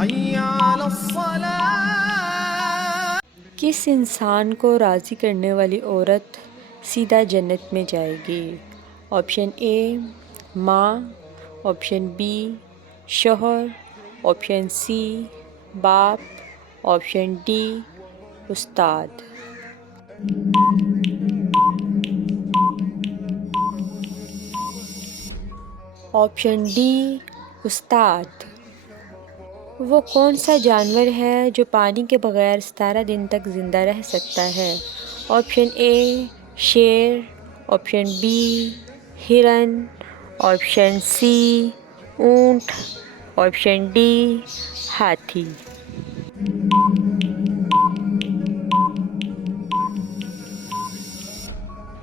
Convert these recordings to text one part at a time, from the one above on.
حي على الصلاة. کس انسان کو راضی کرنے والی عورت سیدھا جنت میں جائے گی؟ آپشن اے ماں، آپشن بی شوہر، آپشن سی باپ، آپشن ڈی استاد۔ آپشن ڈی استاد۔ وہ کون سا جانور ہے جو پانی کے بغیر 17 دن تک زندہ رہ سکتا ہے؟ آپشن اے شیر، آپشن بی ہرن، آپشن سی اونٹ، آپشن ڈی ہاتھی۔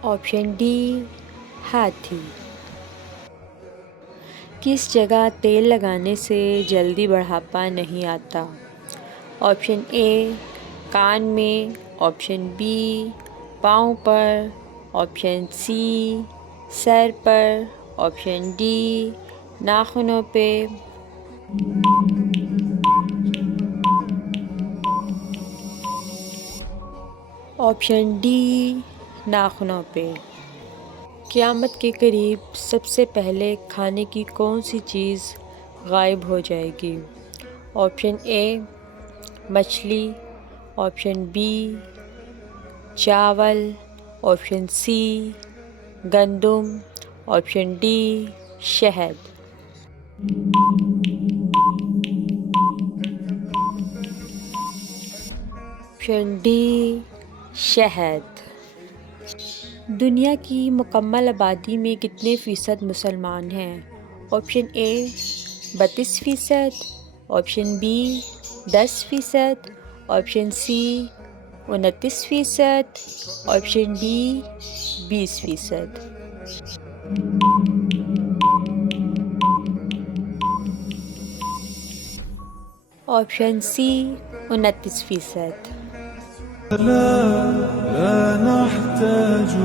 آپشن ڈی ہاتھی۔ کس جگہ تیل لگانے سے جلدی بڑھاپا نہیں آتا؟ آپشن اے کان میں، آپشن بی پاؤں پر، آپشن سی سر پر، آپشن ڈی ناخنوں پہ۔ آپشن ڈی ناخنوں پہ۔ قیامت کے قریب سب سے پہلے کھانے کی کون سی چیز غائب ہو جائے گی؟ آپشن اے مچھلی، آپشن بی چاول، آپشن سی گندم، آپشن ڈی شہد۔ آپشن ڈی شہد۔ دنیا کی مکمل آبادی میں کتنے فیصد مسلمان ہیں؟ Option A 32%، option B 10%، option C 29%، option D 20%۔ Option C 29%۔ لا نحتاج